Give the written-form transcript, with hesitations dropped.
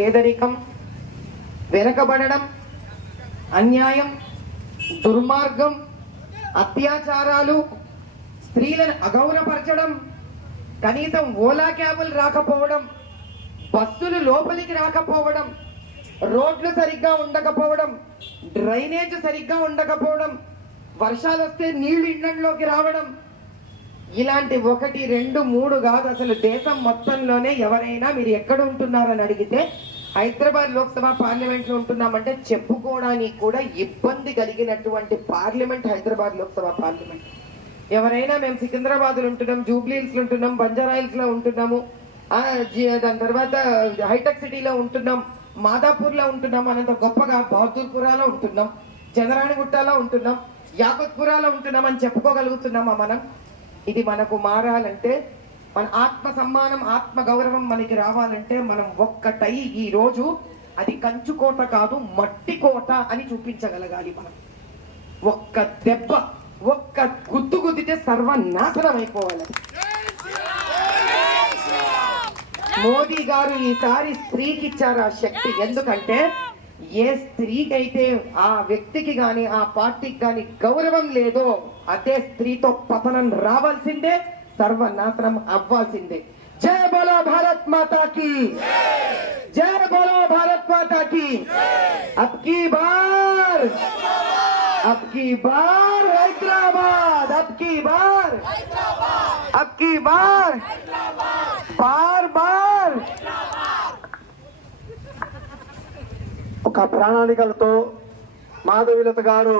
పేదరికం, వెనకబడడం, అన్యాయం, దుర్మార్గం, అత్యాచారాలు, స్త్రీలను అగౌరవపరచడం, కనీసం ఓలా క్యాబులు రాకపోవడం, బస్సులు లోపలికి రాకపోవడం, రోడ్లు సరిగ్గా ఉండకపోవడం, డ్రైనేజ్ సరిగ్గా ఉండకపోవడం, వర్షాలు వస్తే నీళ్లు ఇళ్లలోకి రావడం, ఇలాంటి 1, 2, 3 కాదు, అసలు దేశం మొత్తంలోనే ఎవరైనా మీరు ఎక్కడ ఉంటున్నారని అడిగితే హైదరాబాద్ లోక్సభ పార్లమెంట్లో ఉంటున్నామంటే చెప్పుకోవడానికి కూడా ఇబ్బంది కలిగినటువంటి పార్లమెంట్ హైదరాబాద్ లోక్సభ పార్లమెంట్. ఎవరైనా మేము సికింద్రాబాద్లో ఉంటున్నాం, జూబ్లీహిల్స్లో ఉంటున్నాం, బంజారాహిల్స్లో ఉంటున్నాము, దాని తర్వాత హైటెక్ సిటీలో ఉంటున్నాం, మాదాపూర్లో ఉంటున్నాం, అనంత గొప్పగా బహదూర్పురాలో ఉంటున్నాం, చంద్రాణిగుట్టలో ఉంటున్నాం, యాకత్పురాలో ఉంటున్నాం అని చెప్పుకోగలుగుతున్నామా మనం? ఇది మనకు మారాలంటే, మన ఆత్మ సమ్మానం, ఆత్మ గౌరవం మనకి రావాలంటే మనం ఒక్కటై ఈ రోజు అది కంచుకోట కాదు మట్టి కోట అని చూపించగలగాలి. మనం ఒక్క దెబ్బ, ఒక్క గుద్దు గుద్దితే సర్వనాశనం అయిపోవాలి. మోదీ గారు ఈసారి స్త్రీకి ఇచ్చారు ఆ శక్తి. ఎందుకంటే ఏ స్త్రీకైతే ఆ వ్యక్తికి గాని ఆ పార్టీకి గాని గౌరవం లేదో అదే స్త్రీతో పతనం రావాల్సిందే, సర్వనాశనం అవ్వాల్సిందే. జై బోలో భారత్ మాతా की, జై బోలో భారత్ మాతా की। अब की बार हैदराबाद, अब की बार बार ఒక ప్రణాళికలతో మాధవీలత గారు